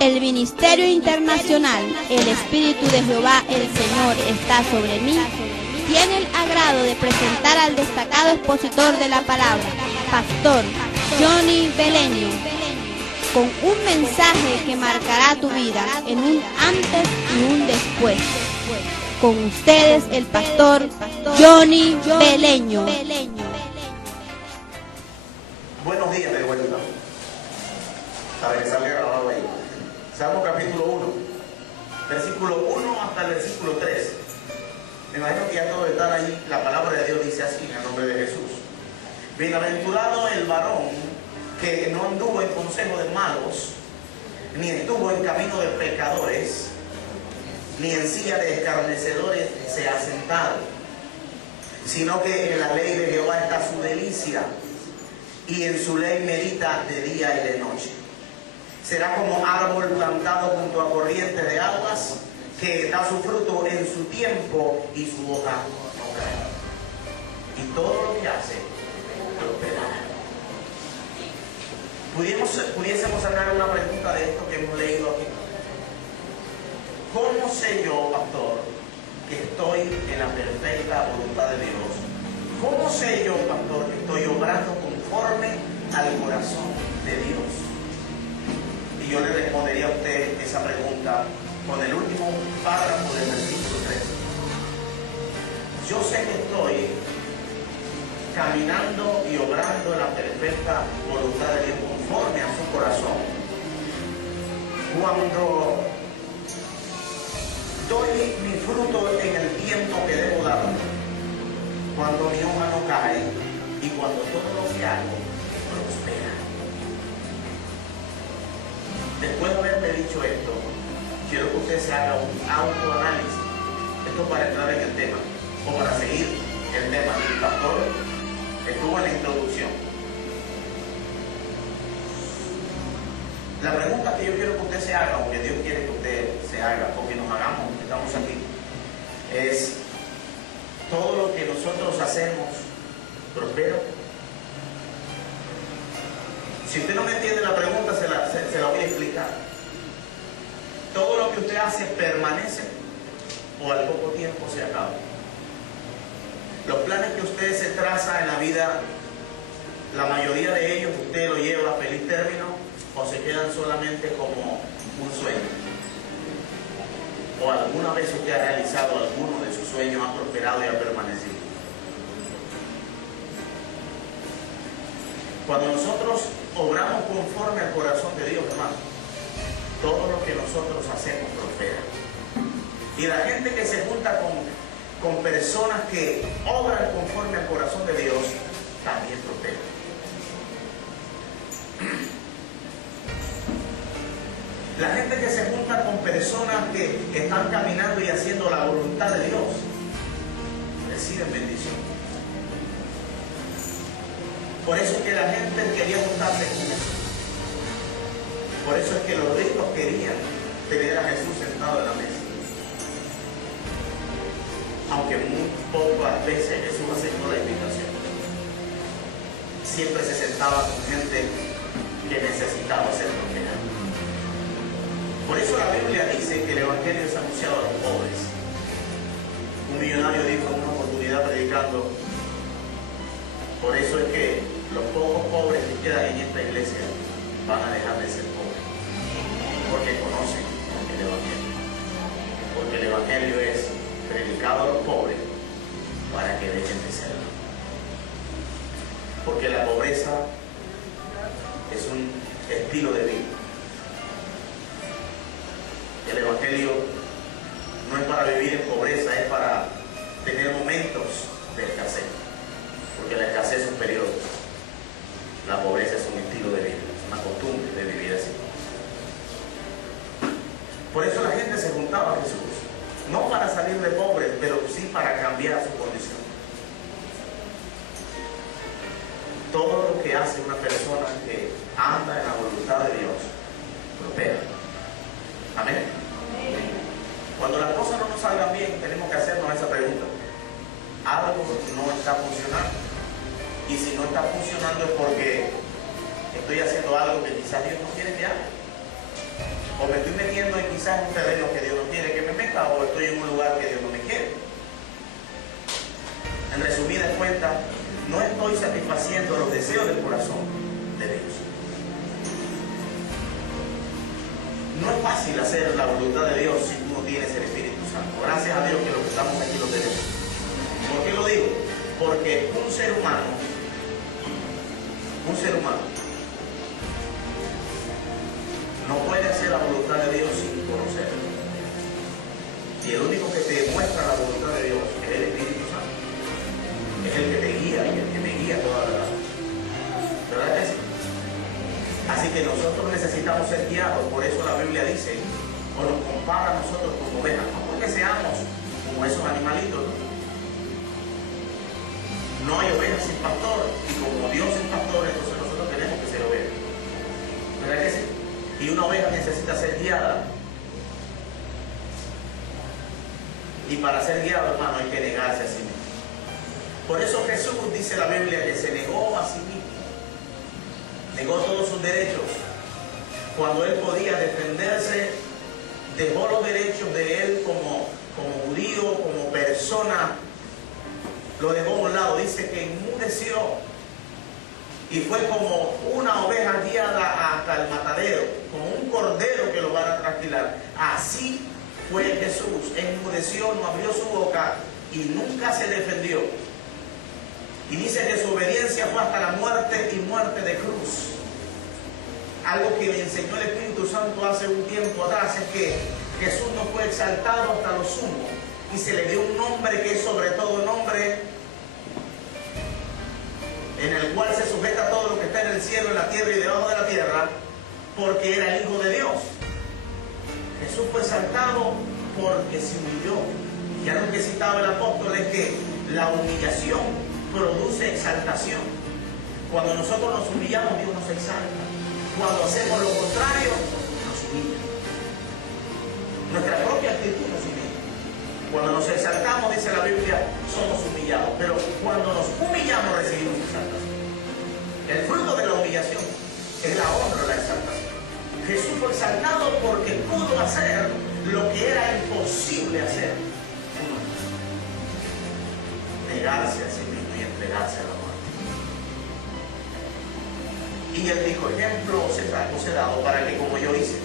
El Ministerio Internacional, el Espíritu de Jehová, el Señor, está sobre mí, tiene el agrado de presentar al destacado expositor de la palabra, Pastor Johnny Beleño, con un mensaje que marcará tu vida en un antes y un después. Con ustedes, el Pastor Johnny Beleño. Buenos días de vuelta. Para que salga grabado ahí. Salmo capítulo 1, versículo 1 hasta el versículo 3. Me imagino que ya todos están allí. La palabra de Dios dice así, en el nombre de Jesús. Bienaventurado el varón que no anduvo en consejo de malos, ni estuvo en camino de pecadores, ni en silla de escarnecedores se ha sentado, sino que en la ley de Jehová está su delicia, y en su ley medita de día y de noche. Será como árbol plantado junto a corrientes de aguas, que da su fruto en su tiempo y su hoja no cae. Y todo lo que hace prosperará. Pudiésemos sacar una pregunta de esto que hemos leído aquí. ¿Cómo sé yo, pastor, que estoy en la perfecta voluntad de Dios? ¿Cómo sé yo, pastor, que estoy obrando conforme al corazón de Dios? Y yo le respondería a usted esa pregunta con el último párrafo del versículo 3. Yo sé que estoy caminando y obrando en la perfecta voluntad de Dios conforme a su corazón cuando doy mi fruto en el tiempo que debo dar, cuando mi hoja no cae y cuando todo lo que hago prospera. Después de haberme dicho esto, quiero que usted se haga un autoanálisis. Esto para entrar en el tema o para seguir el tema. El pastor estuvo en la introducción. La pregunta que yo quiero que usted se haga, o que Dios quiere que usted se haga, o que nos hagamos, que estamos aquí, es: ¿todo lo que nosotros hacemos prospera? Si usted no me entiende la pregunta, se la voy a explicar. ¿Todo lo que usted hace permanece o al poco tiempo se acaba? Los planes que usted se traza en la vida, la mayoría de ellos usted lo lleva a feliz término o se quedan solamente como un sueño. O alguna vez usted ha realizado alguno de sus sueños, ha prosperado y ha permanecido. Cuando nosotros obramos conforme al corazón de Dios, hermano, todo lo que nosotros hacemos prospera. Y la gente que se junta con personas que obran conforme al corazón de Dios, también prospera. La gente que se junta con personas que están caminando y haciendo la voluntad de Dios, reciben bendición. Por eso es que la gente quería juntarse con Jesús. Por eso es que los ricos querían tener a Jesús sentado en la mesa. Aunque muy pocas veces Jesús aceptó la invitación. Siempre se sentaba con gente que necesitaba ser prosperada. Por eso la Biblia dice que el Evangelio es anunciado a los pobres. Un millonario dijo en una oportunidad predicando: por eso es que los pocos pobres que quedan en esta iglesia van a dejar de ser pobres, porque conocen el Evangelio. Porque el Evangelio es predicado a los pobres para que dejen de serlo. Porque la pobreza es un estilo de vida. El Evangelio no es para vivir en pobreza, es para tener momentos de escasez. Porque la escasez es un periodo. La pobreza es un estilo de vida, es una costumbre de vivir así. Por eso la gente se juntaba a Jesús. No para salir de pobres, pero sí para cambiar su condición. Todo lo que hace una persona que anda en la voluntad de Dios prospera. Amén. Cuando las cosas no nos salgan bien, tenemos que hacernos esa pregunta: algo no está funcionando. Y si no está funcionando es porque estoy haciendo algo que quizás Dios no quiere que haga. O me quizás es un terreno que Dios no quiere que me meta, o estoy en un lugar que Dios no me quiere. En resumidas cuentas, no estoy satisfaciendo los deseos del corazón de Dios. No es fácil hacer la voluntad de Dios si tú no tienes el Espíritu Santo. Gracias a Dios que los que estamos aquí lo tenemos. ¿Por qué lo digo? Porque un ser humano no puede hacer la voluntad de Dios sin conocerlo. Y el único que te muestra la voluntad de Dios es el Espíritu Santo. Es el que te guía y el que me guía toda la verdad. ¿Verdad que sí? Así que nosotros necesitamos ser guiados. Por eso la Biblia dice, o nos compara a nosotros como ovejas, no porque seamos como esos animalitos, ¿no? No hay ovejas sin pastor, y como Dios es pastor, entonces nosotros tenemos que ser ovejas. ¿Verdad que sí? Y una oveja necesita ser guiada. Y para ser guiado, hermano, hay que negarse a sí mismo. Por eso Jesús, dice la Biblia, que se negó a sí mismo. Negó todos sus derechos. Cuando él podía defenderse, dejó los derechos de él como judío, como persona. Lo dejó a un lado. Dice que enmudeció. Y fue como una oveja guiada hasta el matadero, como un cordero que lo van a trasquilar. Así fue Jesús. Enmudeció, no abrió su boca y nunca se defendió. Y dice que su obediencia fue hasta la muerte y muerte de cruz. Algo que me enseñó el Espíritu Santo hace un tiempo atrás es que Jesús no fue exaltado hasta lo sumo y se le dio un nombre que es sobre todo nombre, en el cual se sujeta todo lo que está en el cielo, en la tierra y debajo de la tierra, porque era el Hijo de Dios. Jesús fue exaltado porque se humilló. Y algo que citaba el apóstol es que la humillación produce exaltación. Cuando nosotros nos humillamos, Dios nos exalta. Cuando hacemos lo contrario, nos humilla. Nuestra propia actitud nos humilla. Cuando nos exaltamos, dice la Biblia, somos humillados. Pero cuando nos humillamos, recibimos exaltación. El fruto de la humillación es la honra, la exaltación. Jesús fue exaltado porque pudo hacer lo que era imposible hacer. Negarse a sí mismo y entregarse a la muerte. Y él dijo, ejemplo os he dado para que como yo hice,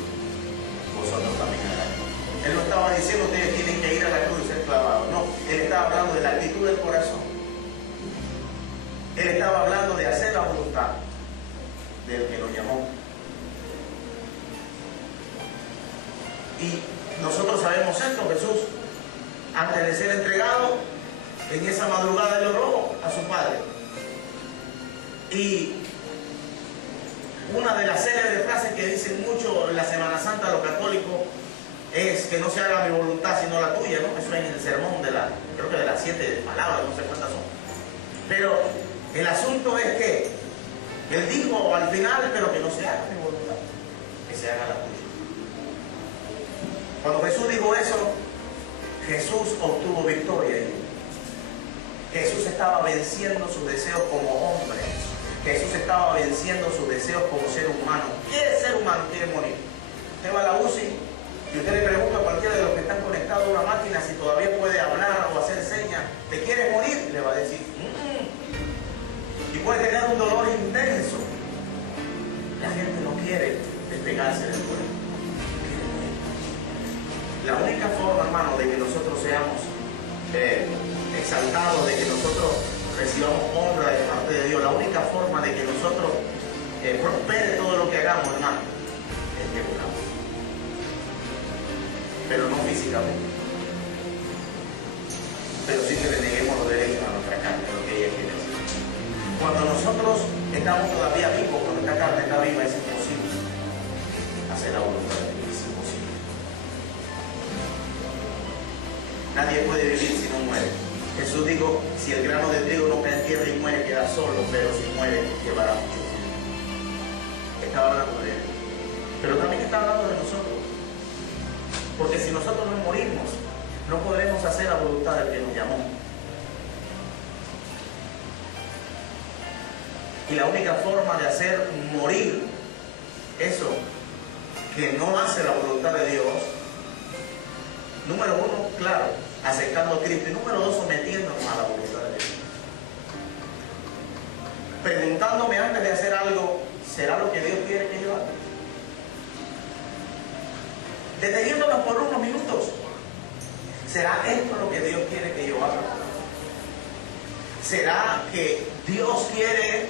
vosotros también hagáis. Él no estaba diciendo ustedes tienen que ir a la cruz y ser clavados. No, él estaba hablando de la actitud del corazón. Él estaba hablando de hacer la voluntad del que nos llamó. Y nosotros sabemos esto. Jesús, antes de ser entregado, en esa madrugada le oró a su Padre. Y una de las célebres frases que dicen mucho en la Semana Santa los católicos es que no se haga mi voluntad sino la tuya, ¿no? Eso es en el sermón creo que de las 7 palabras, no sé cuántas son. Pero el asunto es que él dijo al final, pero que no se haga mi voluntad, que se haga la tuya. Cuando Jesús dijo eso, Jesús obtuvo victoria. Jesús estaba venciendo sus deseos como hombre. Jesús estaba venciendo sus deseos como ser humano. ¿Qué ser humano quiere morir? Usted va a la UCI y usted le pregunta a cualquiera de los que están conectados a una máquina si todavía puede hablar o hacer señas. ¿Te quieres morir? Le va a decir, Y puede tener un dolor intenso. La gente no quiere despegarse del cuerpo. La única forma, hermano, de que nosotros seamos exaltados, de que nosotros recibamos honra de parte de Dios, la única forma de que nosotros prospere todo lo que hagamos, hermano, es que buscamos. Pero no físicamente. Pero sí que le neguemos los derechos a nuestra carne, lo que ella quiere hacer. Cuando nosotros estamos todavía vivos, cuando esta carne está viva, es imposible hacer la voluntad de Dios, es imposible. Nadie puede vivir si no muere. Jesús dijo, si el grano de trigo no cae en tierra y muere, queda solo, pero si muere, llevará mucho fruto. Estaba hablando de él. Pero también está hablando de nosotros. Porque si nosotros no morimos, no podremos hacer la voluntad del que nos llamó. Y la única forma de hacer morir eso que no hace la voluntad de Dios Número uno, claro, aceptando a Cristo. Y número dos, sometiéndonos a la voluntad de Dios. Preguntándome antes de hacer algo, ¿será lo que Dios quiere que yo haga? Deteniéndonos por unos minutos, ¿será esto lo que Dios quiere que yo haga? ¿Será que Dios quiere,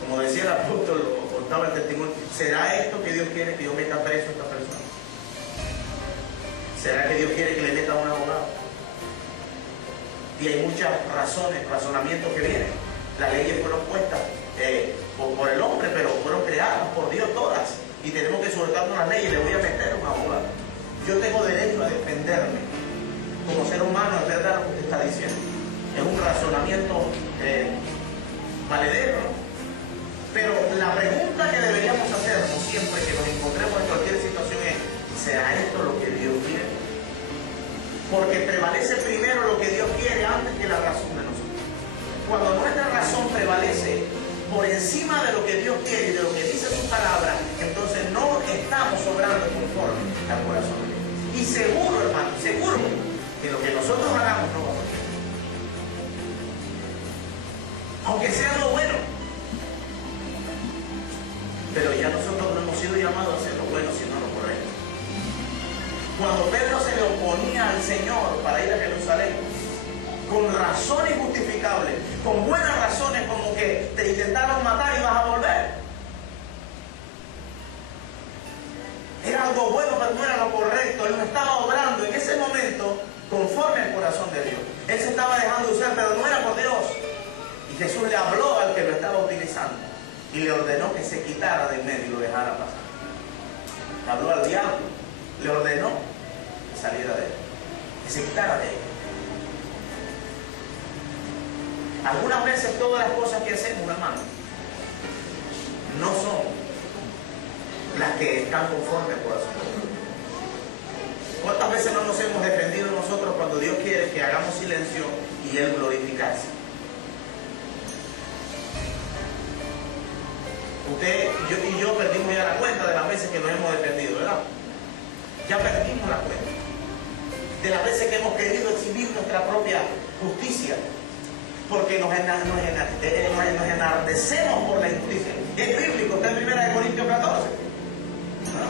como decía el apóstol, lo contaba el testimonio, ¿será esto que Dios quiere que yo meta preso a esta persona? ¿Será que Dios quiere que le meta a un abogado? Y hay muchas razones, razonamientos que vienen. Las leyes fueron puestas por el hombre, pero fueron creadas por Dios todas. Y tenemos que sujetarnos a las leyes. Le voy a meter a un abogado. Yo tengo derecho a defenderme. Como ser humano, es verdad lo que usted está diciendo. Es un razonamiento valedero. Pero la pregunta que deberíamos hacernos siempre que nos encontremos en cualquier situación es: ¿será esto lo que Dios quiere? Porque prevalece primero lo que Dios quiere antes que la razón de nosotros. Cuando nuestra razón prevalece por encima de lo que Dios quiere y de lo que dice su palabra, entonces no estamos obrando conforme al corazón de Dios. Y seguro, hermano, seguro que lo que nosotros hagamos no va a ser, aunque sea lo bueno. Pero ya nosotros no hemos sido llamados a hacer lo bueno, sino lo correcto. Cuando Pedro se le oponía al Señor para ir a Jerusalén, con razones justificables, con buenas razones, como que te intentaron matar y vas a volver. Era algo bueno, pero no era lo correcto. Él no estaba obrando en ese momento conforme al corazón de Dios. Él se estaba dejando usar, pero no era por Dios. Y Jesús le habló al que lo estaba utilizando y le ordenó que se quitara de en medio y lo dejara pasar. Le habló al diablo, le ordenó que saliera de él, que se quitara de él. Algunas veces todas las cosas que hacemos, hermano, no son las que están conformes al corazón. ¿Cuántas veces no nos hemos defendido nosotros cuando Dios quiere que hagamos silencio y Él glorificarse? Usted y yo perdimos ya la cuenta de las veces que nos hemos defendido, ¿verdad? Ya perdimos la cuenta de las veces que hemos querido exhibir nuestra propia justicia, porque nos enardecemos por la injusticia. Es bíblico, está en 1 Corintios 14. ¿No?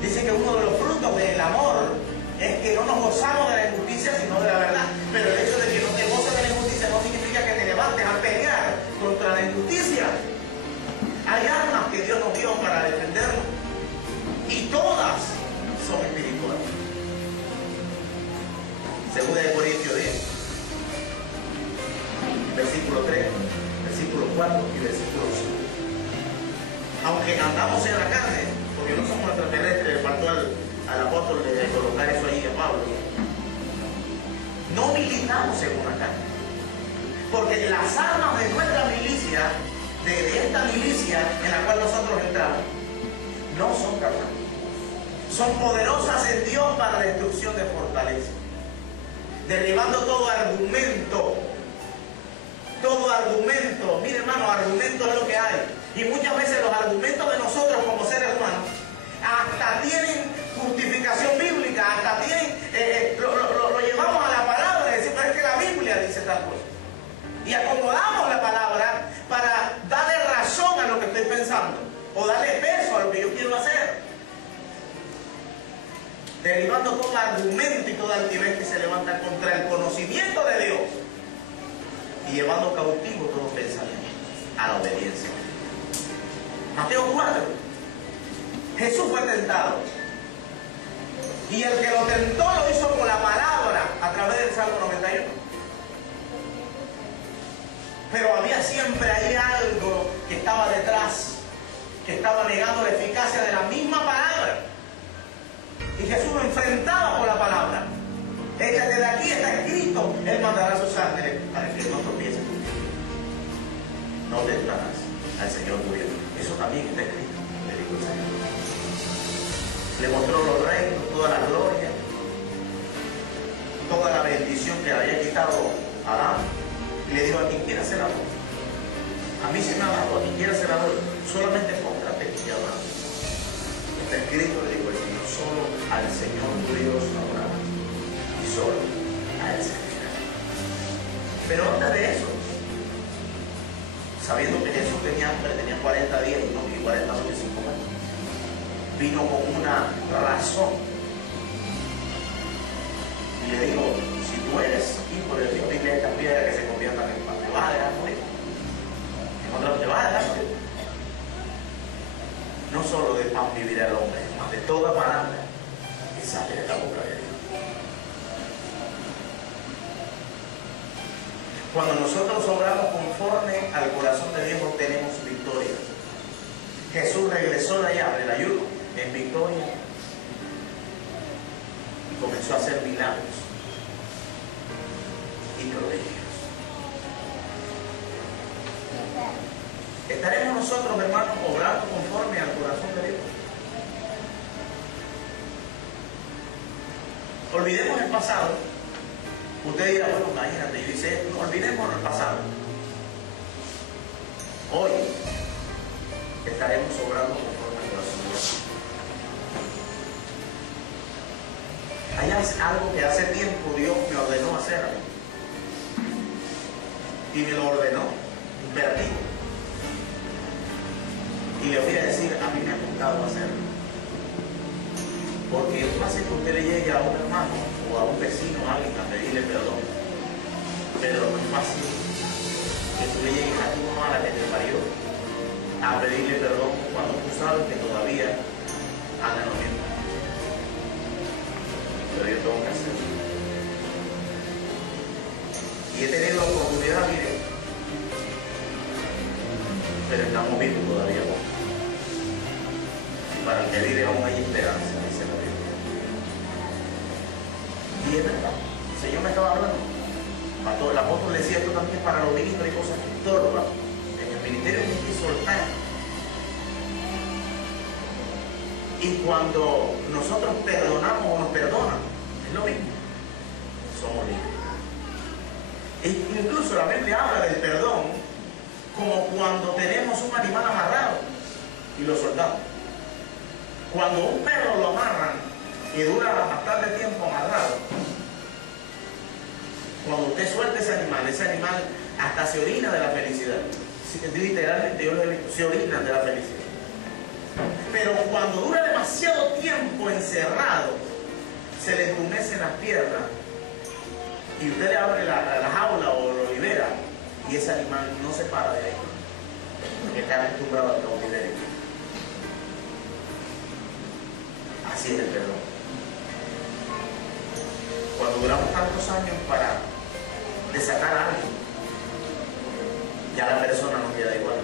Dice que uno de los frutos del amor es que no nos gozamos de la injusticia, sino de la verdad. Pero el hecho de que no te goces de la injusticia no significa que te levantes a pelear contra la injusticia. Hay armas que Dios nos dio para defendernos, y todas son espirituales. 2 Corintios 10, versículo 3, versículo 4 y versículo 5. Aunque andamos en la carne, porque no somos extraterrestres, le faltó al apóstol de colocar eso ahí a Pablo, no militamos según la carne, porque las armas de nuestra milicia, de esta milicia en la cual nosotros entramos, no son carnales, son poderosas en Dios para la destrucción de fortaleza, derribando todo argumento, mire hermano, argumento es lo que hay, y muchas veces los argumentos de nosotros como seres humanos hasta tienen justificación bíblica, hasta tienen, lo llevamos a la palabra y decimos, pero es que la Biblia dice tal cosa, y acomodamos la palabra para darle razón a lo que estoy pensando, o darle peso a lo que yo quiero hacer, derivando todo argumento y toda altivez que se levanta contra el conocimiento de Dios, y llevando cautivo todo pensamiento a la obediencia. Mateo 4. Jesús fue tentado, y el que lo tentó lo hizo con la palabra a través del Salmo 91. Pero había siempre ahí algo que estaba detrás, que estaba negando la eficacia de la misma palabra. Y Jesús lo enfrentaba con la palabra. Échate de aquí, está escrito, Él mandará sus ángeles para que no tropieces. No tentarás al Señor tu Dios. Eso también está escrito, le dijo el Señor. Le mostró los reinos, toda la gloria, toda la bendición que le había quitado a Adán. Y le dijo: a quien quiera ser amor, a mí se me ha dado, a quien quiera ser amor, solamente póngate aquí, Adán. Está escrito, le dijo el Señor, solo al Señor tu Dios adorarás, y solo a Él servirás. Pero antes de eso, sabiendo que Jesús tenía hambre, tenía 40 días y no y 40 noches sin comer, vino con una razón y le dijo: si tú eres hijo de Dios, dile a estas piedras que se conviertan en pan. Te vas a dejar morir. En otras, te vas a dejar morir. No solo de pan vivirá el hombre, sino de toda palabra que sale de la boca de Dios. Cuando nosotros obramos conforme al corazón de Dios, obtenemos victoria. Jesús regresó de allá, del ayuno, en victoria, y comenzó a hacer milagros y prodigios. ¿Estaremos nosotros, hermanos, obrando conforme al corazón de Dios? Olvidemos el pasado. Usted dirá: bueno, imagínate, yo dice, no olvidemos el pasado. Hoy estaremos obrando conforme al corazón de Dios. Hay algo que hace tiempo Dios me ordenó hacer a mí. Y me lo ordenó imperativo. Y le voy a decir: a mí me ha costado hacerlo. Porque es fácil que usted le llegue a un hermano o a un vecino, a alguien, a pedirle perdón. Pero no es fácil que tú le llegues a tu mamá, la que te parió, a pedirle perdón cuando tú sabes que todavía anda lo mismo. Pero yo tengo que hacerlo. Y he tenido la oportunidad, mire, pero estamos vivos todavía. Y para el que vive aún hay esperanza, dice la Biblia. Y es verdad, el Señor me estaba hablando. El apóstol le decía: esto también para los ministros y cosas torpes. En el ministerio hay que soltar. Y cuando nosotros perdonamos o nos perdonan, es lo mismo. Somos libres. E incluso la Biblia habla del perdón como cuando tenemos un animal amarrado y lo soltamos. Cuando un perro lo amarran y dura bastante tiempo amarrado, cuando usted suelta ese animal hasta se orina de la felicidad. Literalmente yo lo he visto, se orina de la felicidad. Pero cuando dura demasiado tiempo encerrado, se le entumecen las piernas y usted le abre la jaula o lo libera y ese animal no se para de ahí, porque está acostumbrado al cautiverio. Así es el perdón. Cuando duramos tantos años para desatar a alguien, ya la persona no queda igual.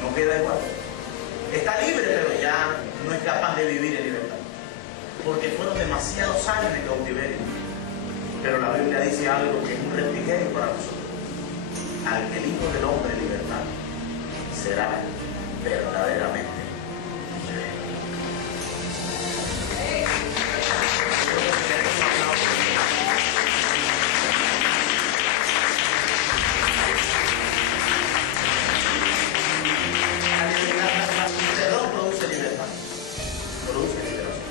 No queda igual. Está libre, pero ya no es capaz de vivir en libertad. Porque fueron demasiados años de cautiverio. Pero la Biblia dice algo que es un refrigerio para nosotros. Al que el Hijo del Hombre libertad será verdaderamente libre. El perdón produce libertad, produce liberación.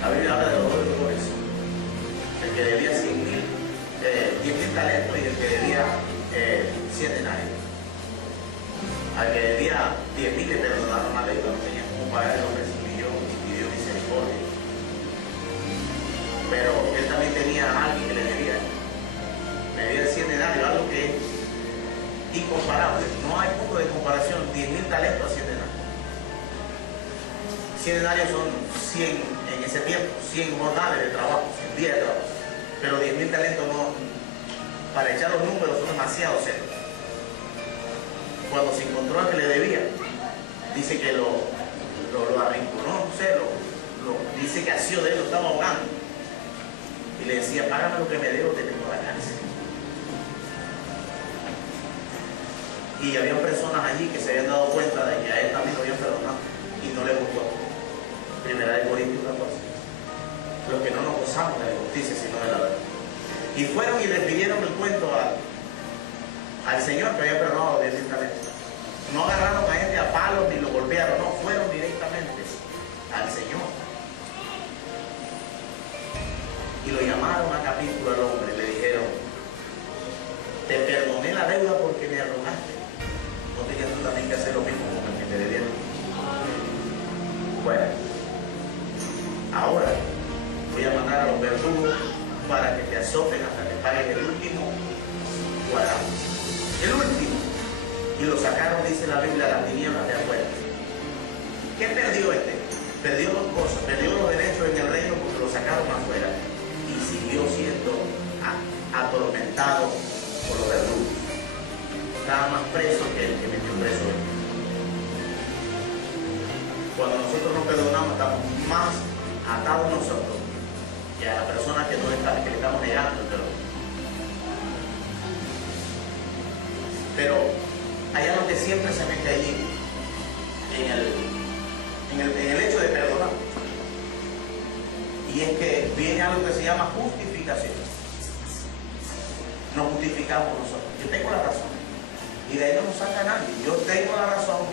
La Biblia habla de los dos deudores: el que debía 10.000 talentos y el que debía 100 denarios. Al que debía 10.000 le perdonaron la deuda, no tenía como pagar, el hombre se humilló y dio misericordia. Pero él también tenía a alguien que le debía 100 denarios, algo que es incomparable. No hay punto de comparación, 10.000 talentos a 100 denarios. 100 denarios son 100, en ese tiempo, 100 jornales de trabajo, 100 días de trabajo. Pero 10.000 talentos no, para echar los números son demasiado cerca. Cuando se encontró a que le debía, dice que lo arrinconó, no sé, dice que asió de él, lo estaba ahogando. Y le decía: págame lo que me debo, te tengo la cárcel. Y había personas allí que se habían dado cuenta de que a él también lo habían perdonado y no le gustó. Primera de Corintios 14. Los que no nos gozamos de la justicia sino de la verdad. Y fueron y le pidieron el cuento al Señor que había perdonado directamente. No agarraron a gente a palos ni lo golpearon, no, fueron directamente al Señor capítulo al hombre, le dijeron, te perdoné la deuda porque me arruinaste. ¿No tenías tú también que hacer lo mismo con el que te debieron? Bueno, ahora voy a mandar a los verdugos para que te azoten hasta que pagues el último cuadrado. El último. Y lo sacaron, dice la Biblia, a las tinieblas de afuera. ¿Qué perdió este? Perdió dos cosas. Perdió los derechos en el reino porque lo sacaron afuera. Y siguió siendo atormentado por los verdugos. Estaba más preso que el que metió preso él. Cuando nosotros nos perdonamos, estamos más atados nosotros que a la persona que le estamos negando el perdón. Pero hay algo que siempre se mete allí en el hecho de perdonar. Y es que viene algo que se llama justificación. Nos justificamos nosotros. Yo tengo la razón. Y de ahí no nos saca nadie. Yo tengo la razón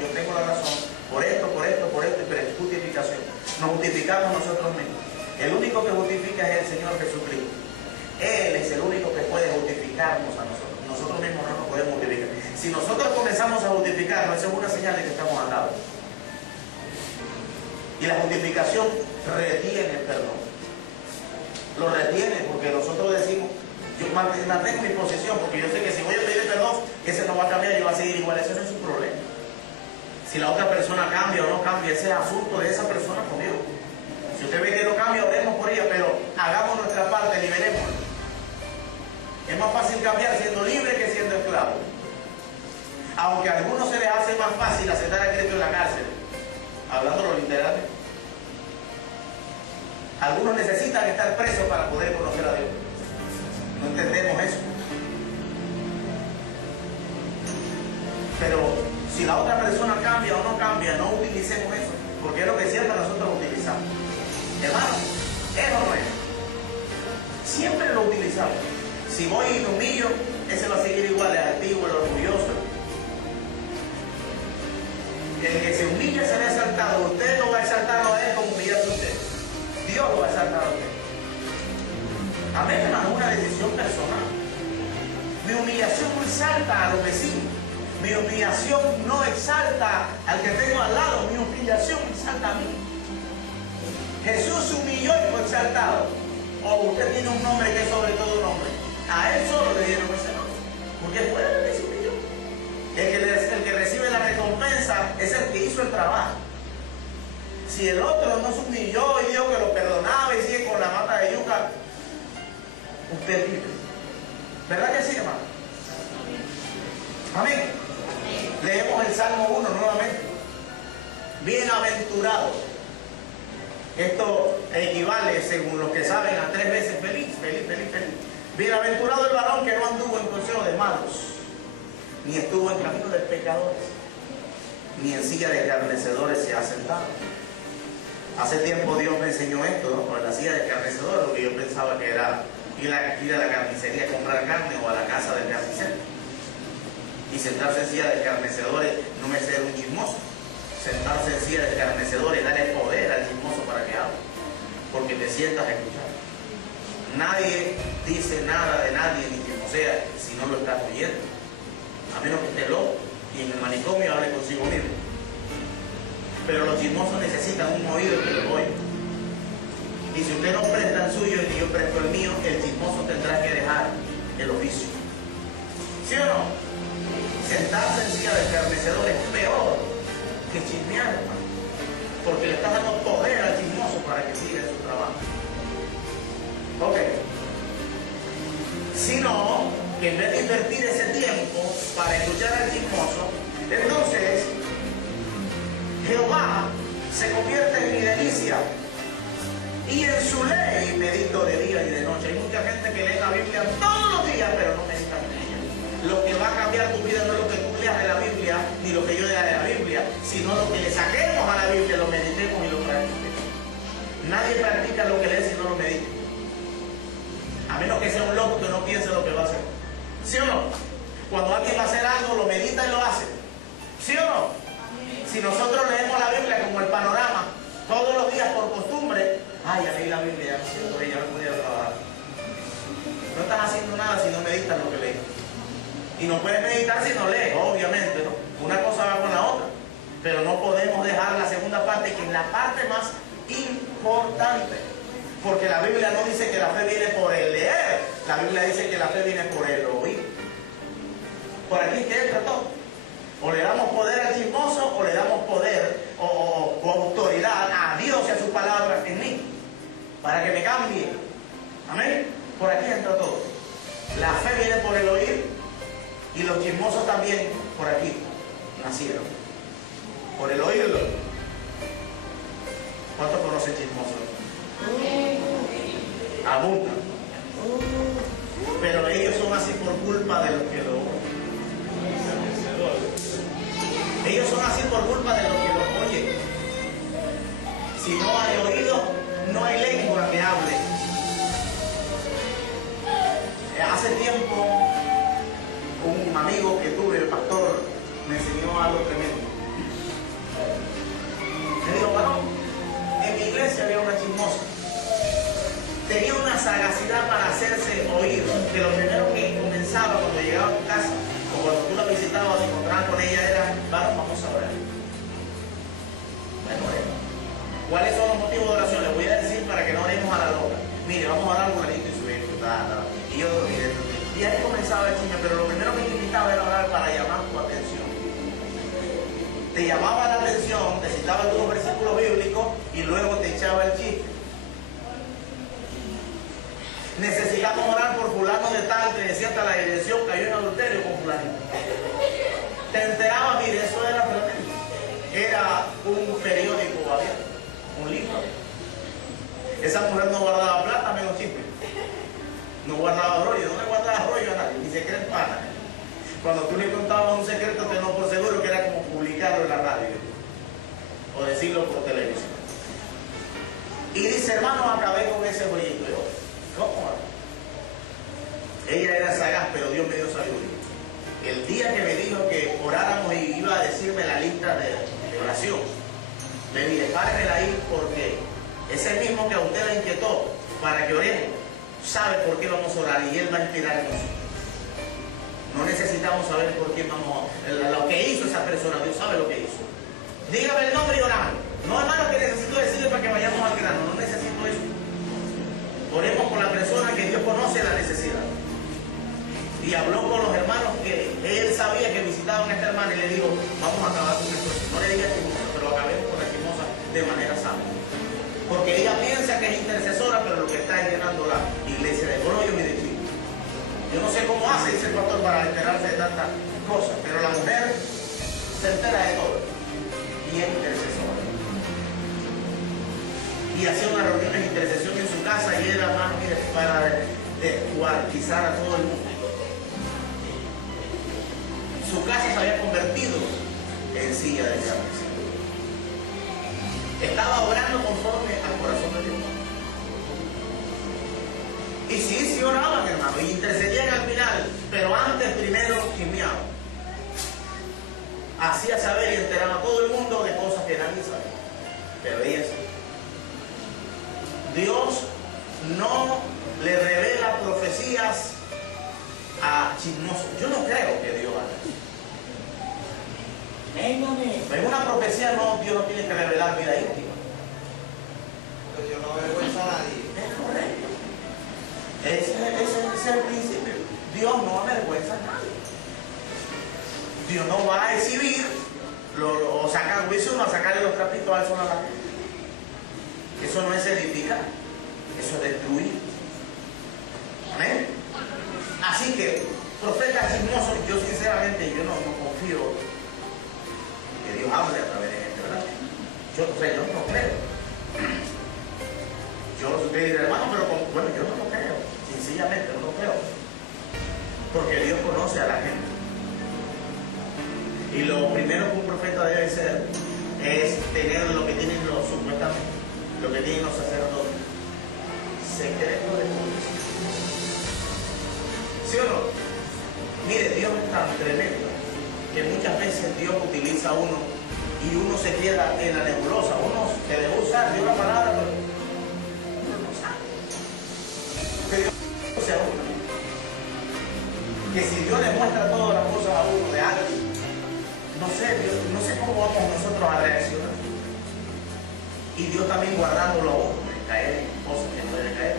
por esto, pero es justificación. Nos justificamos nosotros mismos. El único que justifica es el Señor Jesucristo. Él es el único que puede justificarnos a nosotros. Nosotros mismos no nos podemos justificar. Si nosotros comenzamos a justificarnos, eso es una señal de que estamos atados. Y la justificación retiene el perdón. Lo retiene porque nosotros decimos, yo mantengo mi posición porque yo sé que si voy a pedir perdón, ese no va a cambiar, yo voy a seguir igual. Ese no es su problema. Si la otra persona cambia o no cambia, ese es asunto de esa persona conmigo. Si usted ve que no cambia, oremos por ella, pero hagamos nuestra parte, liberémoslo. Es más fácil cambiar siendo libre que siendo esclavo. Aunque a algunos se les hace más fácil aceptar a Cristo en la cárcel, hablándolo literalmente. Algunos necesitan estar presos para poder conocer a Dios. No entendemos eso. Pero si la otra persona cambia o no cambia, no utilicemos eso, porque es lo que siempre nosotros utilizamos. Hermano, eso no es. Siempre lo utilizamos. Si voy y me humillo, ese va a seguir igual, el altivo, el orgulloso. El que se humilla será exaltado. Usted no va a exaltarlo a él como humillarse a usted. Dios lo va a exaltar a usted. Amén, hermano, una decisión personal. Mi humillación no exalta a los vecinos. Mi humillación no exalta al que tengo al lado. Mi humillación exalta a mí. Jesús se humilló y fue exaltado. O usted tiene un nombre que es sobre todo nombre. A él solo le dieron ese nombre. Porque fue el que se humilló. El que recibe la recompensa es el que hizo el trabajo. Si el otro no se humilló y dijo que lo perdonaba y sigue con la mata de yuca, usted vive. ¿Verdad que sí, hermano? Amén. Leemos el Salmo 1 nuevamente. Bienaventurado. Esto equivale, según los que saben, a 3 veces feliz, feliz, feliz, feliz. Bienaventurado el varón que no anduvo en consejo de malos, ni estuvo en camino de pecadores, ni en silla de escarnecedores se ha sentado. Hace tiempo Dios me enseñó esto, ¿no? Por la silla de escarnecedores, lo que yo pensaba que era ir a la carnicería a comprar carne o a la casa del carnicero. Y sentarse en silla de escarnecedores no es ser un chismoso. Sentarse en silla de escarnecedores, darle poder al chismoso para que hable, porque te sientas a escuchar. Nadie dice nada de nadie ni chismosea si no lo estás oyendo, a menos que esté loco y en el manicomio hable consigo mismo. Pero los chismosos necesitan un oído que lo oiga. Y si usted no presta el suyo y yo presto el mío, el chismoso tendrá que dejar el oficio. ¿Sí o no? Sentarse en silla de escarnecedor es peor que chismear, hermano, porque le estás dando poder al chismoso para que siga su trabajo. Ok. Sino que en vez de invertir ese tiempo para escuchar al chismoso, entonces Jehová se convierte en mi delicia y en su ley medito de día y de noche. Hay mucha gente que lee la Biblia todos los días, pero no medita en ella. Lo que va a cambiar tu vida no es lo que tú leas de la Biblia, ni lo que yo lea de la Biblia, sino lo que le saquemos a la Biblia, lo meditemos y lo practiquemos. Nadie practica lo que lee si no lo medita. A menos que sea un loco que no piense lo que va a hacer. ¿Sí o no? Cuando alguien va a hacer algo, lo medita y lo hace. ¿Sí o no? Si nosotros leemos la Biblia como el panorama, todos los días por costumbre, ay, ya leí la Biblia, ya me siento bien, ya me podía trabajar. no estás haciendo nada si no meditas lo que lees. Y no puedes meditar si no lees, obviamente, ¿no? Una cosa va con la otra. Pero no podemos dejar la segunda parte, que es la parte más importante. Porque la Biblia no dice que la fe viene por el leer. La Biblia dice que la fe viene por el oír. Por aquí que entra todo. O le damos poder al chismoso, o le damos poder o autoridad a Dios y a su palabra en mí, para que me cambie. Amén. Por aquí entra todo. La fe viene por el oír, y los chismosos también por aquí nacieron. Por el oírlo. ¿Cuántos conocen chismosos? Abundan. Pero ellos son así por culpa de los que lo oyen. Ellos son así por culpa de los que lo oyen. Si no hay oído, no hay lengua que hable. Hace tiempo, un amigo que tuve, el pastor, me enseñó algo tremendo. Me dijo, bueno, en mi iglesia había una chismosa. Tenía una sagacidad para hacerse oír, que lo primero que comenzaba cuando llegaba a tu casa, o cuando tú la visitabas, te encontrabas con ella, era, vamos a orar. Bueno, ¿cuáles son los motivos de oración? Les voy a decir para que no oremos a la loca. Mire, vamos a orar con el y su hijo, y yo dormí. Y ahí comenzaba el chisme, pero lo primero que te invitaba era orar para llamar tu atención. Te llamaba la atención, te citaba algunos versículos bíblicos y luego te echaba el chiste. Necesitamos orar por fulano de tal, te decía hasta la dirección, cayó en adulterio con fulano. Te enteraba, mire, eso era tremendo. Era un periódico abierto, un libro. Esa mujer no guardaba plata, menos chisme. No guardaba rollo, no le guardaba rollo a nadie, ni secreto a nadie. Cuando tú le contabas un secreto, tenlo por seguro que era como publicarlo en la radio o decirlo por televisión. Y dice, hermano, acabé con ese rollito. Yo, ¿cómo? Ella era sagaz, pero Dios me dio sabiduría. El día que me dijo que oráramos y iba a decirme la lista de oración, le dije, pármela ahí porque es el mismo que a usted le inquietó para que oremos. Sabe por qué vamos a orar y Él va a inspirar en nosotros. No necesitamos saber por qué vamos a... Lo que hizo esa persona, Dios sabe lo que hizo. Dígame el nombre y oramos. No, hermano, que necesito decirle para que vayamos al grano. No necesito eso. Oremos con la persona que Dios conoce la necesidad. Y habló con los hermanos que él sabía que visitaban a esta hermana y le dijo, vamos a acabar con esto. No le diga chismosa, pero acabemos con la chismosa de manera sana. Porque ella piensa que es intercesora, pero lo que está es llenando la iglesia de brollos y de chismes. Yo no sé cómo hace, dice el pastor, para enterarse de tantas cosas, pero la mujer se entera de todo y es intercesora. Y hacía unas reuniones de intercesión en su casa y era, hermano, mire, para descuartizar a todo el mundo. Su casa se había convertido en silla de cabeza. Estaba orando conforme al corazón de Dios. Y sí oraban, hermano, y intercedían al final, pero antes primero chismeaban. Hacía saber y enteraba a todo el mundo de cosas que nadie sabía. Pero ella sí. Dios no le revela profecías a chismosos. Yo no creo que Dios haga eso. En una profecía no, Dios no tiene que revelar vida íntima. Pero Dios no avergüenza a nadie. Es correcto. Ese es el principio. Dios no avergüenza a nadie. Dios no va a exhibir o sacar juicio, no a sacarle los trapitos al sol a la gente. Eso no es edificar, eso es destruir. Amén. Así que, profetas chismosos, yo sinceramente yo no confío que Dios hable a través de gente, ¿verdad? Yo no creo. Usted dirá, hermano, pero bueno, yo no lo creo. Sencillamente no lo creo. Porque Dios conoce a la gente. Y lo primero que un profeta debe ser es tener lo que tienen los supuestamente, lo que tienen los sacerdotes, secreto de Dios. ¿Sí o no? Mire, Dios es tan tremendo que muchas veces Dios utiliza a uno y uno se queda en la nebulosa. Uno se debe usar de una palabra, pero uno no sabe. Que Dios use a uno. que si Dios le muestra todas las cosas a uno de algo, no sé cómo vamos nosotros a reaccionar. Y Dios también guardándolo a uno de caer en cosas que no debe caer.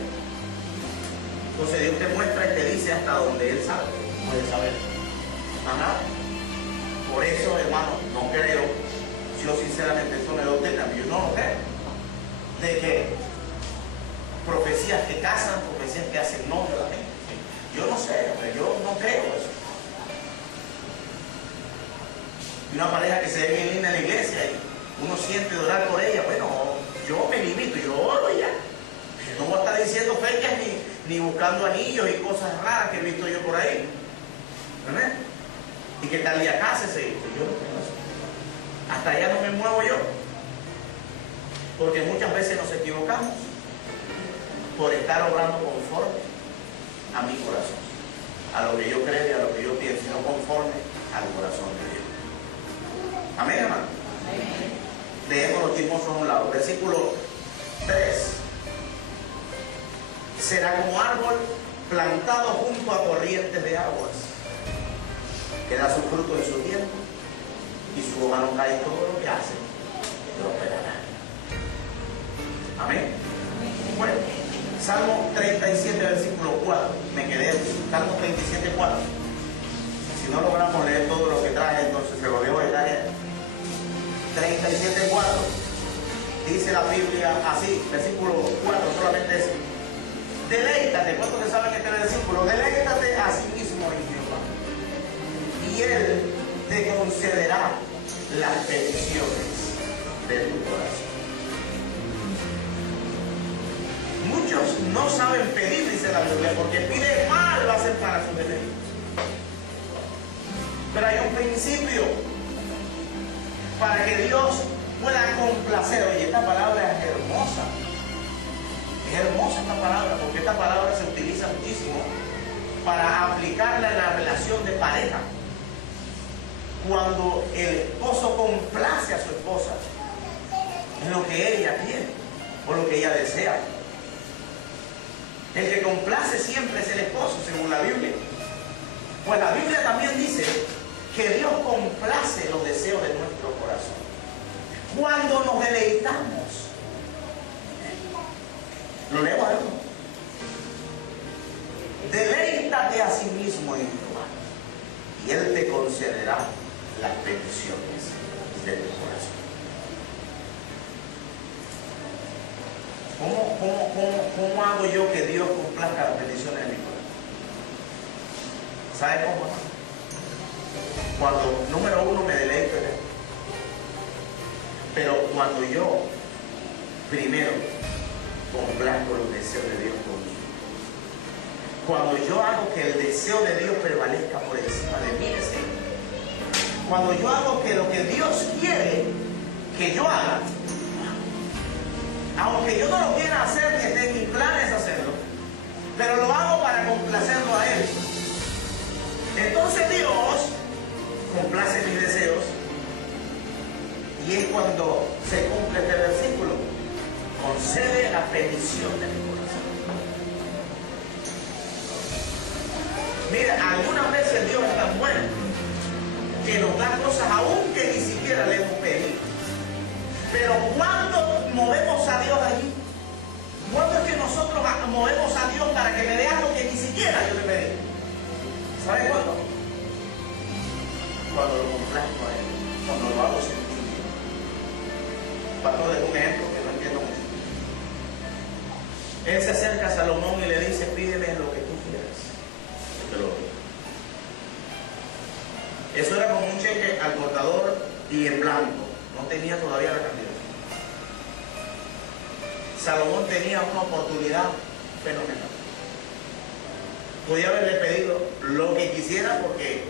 Entonces Dios te muestra y te dice hasta donde Él sabe, puede saber. Amado. Por eso, hermano, no creo, yo sinceramente eso me doctrina, yo no lo creo, de que profecías que casan, profecías que hacen nombre a la gente. Yo no sé, yo no creo eso. Y una pareja que se ve bien linda en la iglesia y uno siente de orar por ella, bueno, yo me limito, yo oro y ya. No voy a estar diciendo fechas ni buscando anillos y cosas raras que he visto yo por ahí. ¿Verdad? Y que tal día cásese. Yo no tengo eso. Hasta allá no me muevo yo. Porque muchas veces nos equivocamos por estar obrando conforme a mi corazón, a lo que yo creo y a lo que yo pienso, y no conforme al corazón de Dios. Amén, hermano. Dejemos los chismosos a un lado. Versículo 3. Será como árbol plantado junto a corrientes de aguas, que da su fruto en su tiempo, y su hoja no cae, todo lo que hace prosperará. Amén. Bueno, Salmo 37, versículo 4. Me quedé en Salmo 37, 4. Si no logramos leer todo lo que trae, entonces se lo dejo de tarea. 37, 4. Dice la Biblia así, versículo 4, solamente ese. Deleítate, ¿cuántos que saben este versículo? Deleítate a sí mismo en Jehová, y Él te concederá las peticiones de tu corazón. Muchos no saben pedir, dice la Biblia, porque pide mal va a ser para su deleite. Pero hay un principio para que Dios pueda complacer. Oye, esta palabra es hermosa. Es hermosa esta palabra, porque esta palabra se utiliza muchísimo para aplicarla en la relación de pareja. Cuando el esposo complace a su esposa en lo que ella quiere o lo que ella desea. El que complace siempre es el esposo, según la Biblia. Pues la Biblia también dice que Dios complace los deseos de nuestro corazón cuando nos deleitamos. Lo leo a uno. Deleítate a sí mismo en Jehová, y Él te concederá las peticiones de tu corazón. ¿Cómo hago yo que Dios complazca las peticiones de mi corazón? ¿Sabe cómo? Cuando, número uno, me deleito en Él. Pero cuando yo, primero, complazco los deseos de Dios conmigo. Cuando yo hago que el deseo de Dios prevalezca por encima de mi deseo. Cuando yo hago que lo que Dios quiere que yo haga, aunque yo no lo quiera hacer ni esté en mis planes hacerlo, pero lo hago para complacerlo a Él. Entonces Dios complace mis deseos, y es cuando se cumple este versículo: concede la petición de mi corazón. Mira, algunas veces Dios es tan bueno que nos da cosas aún que ni siquiera le hemos pedido. Pero cuando movemos a Dios allí, ¿cuándo es que nosotros movemos a Dios para que me dé algo que ni siquiera yo le pedí? ¿Sabe cuándo? Cuando lo complazco a Él, cuando lo hago sentir. Pastor, de un ejemplo que no entiendo mucho. Él se acerca a Salomón y le dice: pídeme lo que tú quieras, yo te lo doy. Eso era como un cheque al contador y en blanco. No tenía todavía la cantidad. Salomón tenía una oportunidad fenomenal. Podía haberle pedido lo que quisiera, porque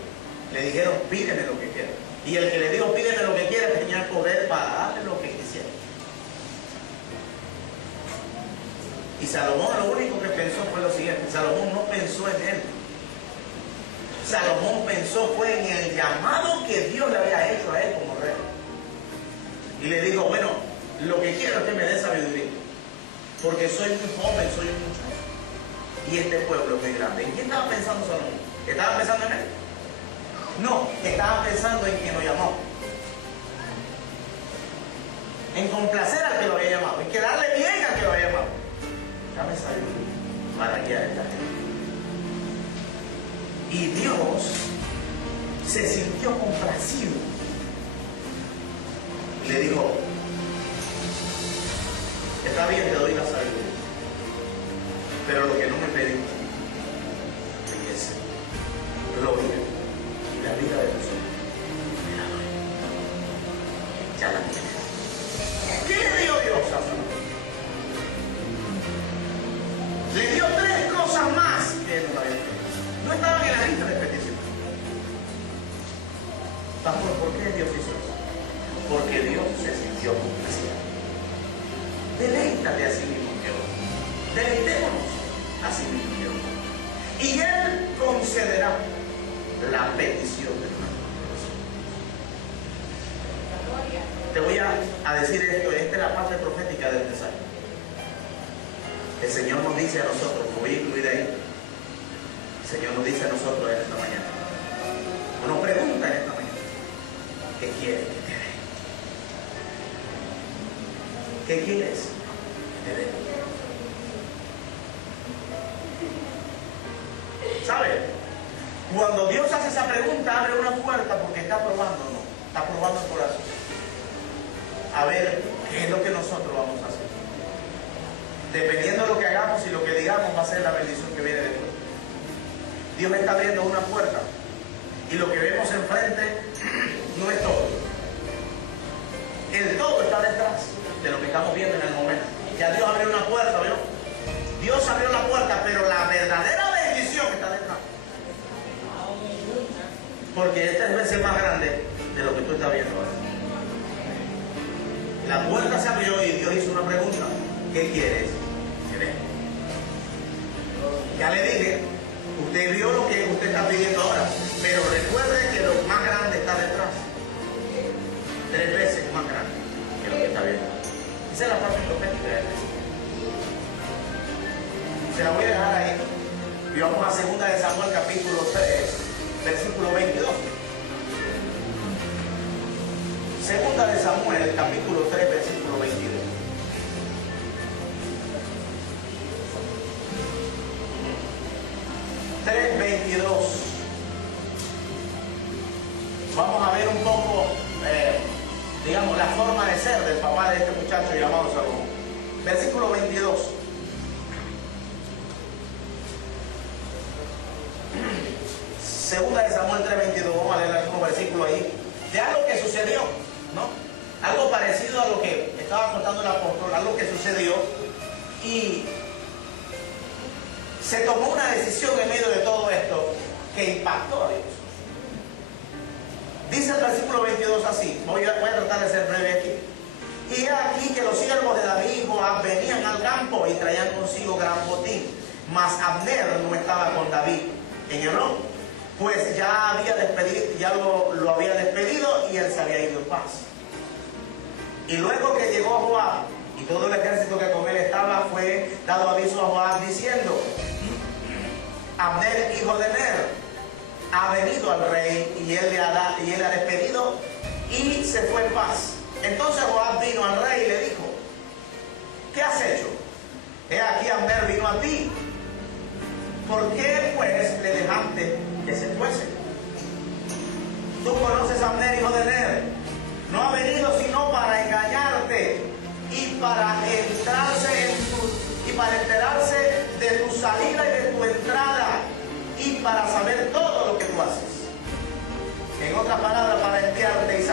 le dijeron: pídeme lo que quieras. Y el que le dijo: pídeme lo que quieras, tenía el poder para darle lo que quisiera. Y Salomón lo único que pensó fue lo siguiente: Salomón no pensó en él. Salomón pensó fue en el llamado que Dios le había hecho a él como rey. Y le dijo: bueno, lo que quiero es que me dé sabiduría, porque soy muy joven, soy un muchacho, y este pueblo es muy grande. ¿En quién estaba pensando Salomón? ¿Estaban pensando en él? No, estaban pensando en quien lo llamó. En complacer al que lo había llamado, en quedarle bien al que lo había llamado. Dame sabiduría para guiar a esta gente. Y Dios se sintió complacido. Le dijo, está bien, te doy la sabiduría, pero lo que no me pediste, riqueza, gloria y la vida de nosotros, me la doy. Ya la tienes. ¿Qué le dio Dios a Samuel? Le dio 3 cosas más que él no había pedido. No estaban en la lista de peticiones. Pastor, ¿por qué Dios hizo eso? Porque Dios se sintió complacido. Deleítate a sí mismo, Jehová. Deleitémonos a sí mismo, Jehová. Y Él concederá la petición de nuestro corazón. Te voy a decir esto, esta es la parte profética del mensaje. El Señor nos dice a nosotros, lo voy a incluir ahí. El Señor nos dice a nosotros en esta mañana. Nos pregunta en esta mañana, ¿qué quieres que te dé? ¿Qué quieres que te dé? ¿Sabe? Cuando Dios hace esa pregunta, abre una puerta porque está probándonos, está probando el corazón. A ver qué es lo que nosotros vamos a hacer. Dependiendo de lo que hagamos y lo que digamos, va a ser la bendición que viene después. Dios está abriendo una puerta y lo que vemos enfrente no es todo. El todo está detrás de lo que estamos viendo en el momento. Ya Dios abrió una puerta, ¿vio? Dios abrió la puerta, pero la verdadera bendición está detrás. Porque esta es veces más grande de lo que tú estás viendo ahora. La puerta se abrió y Dios hizo una pregunta. ¿Qué quieres que dé? Ya le dije, usted vio lo que usted está pidiendo ahora, pero recuerde que lo más grande está detrás. 3 veces más grande que lo que está viendo. Esa es la parte profética de esto. Se la voy a dejar ahí. Y vamos a 2 de Samuel capítulo 3, versículo 22. 2 de Samuel capítulo 3, versículo 22. Vamos a ver un poco, digamos, la forma de ser del papá de este muchacho llamado Salomón. Versículo 22. Segunda de Samuel 3:22. Vamos a leer el mismo versículo ahí. De algo que sucedió, ¿no? Algo parecido a lo que estaba contando el apóstol, algo que sucedió y se tomó una decisión en medio de todo esto que impactó a Dios. Dice el versículo 22 así, voy a tratar de ser breve aquí. Y aquí que los siervos de David y Joab venían al campo y traían consigo gran botín, mas Abner no estaba con David en Hebrón, pues ya había despedido, ya lo había despedido y él se había ido en paz. Y luego que llegó Joab y todo el ejército que con él estaba, fue dado aviso a Joab diciendo: Abner, hijo de Ner, ha venido al rey y él le ha despedido y se fue en paz. Entonces Joab vino al rey y le dijo: ¿qué has hecho? He aquí Abner vino a ti. ¿Por qué pues le dejaste que se fuese? Tú conoces a Abner, hijo de Ner. No ha venido sino para engañarte y para enterarse de tu salida y de tu entrada y para saber todo lo que tú haces. En otras palabras, para espiarte. Y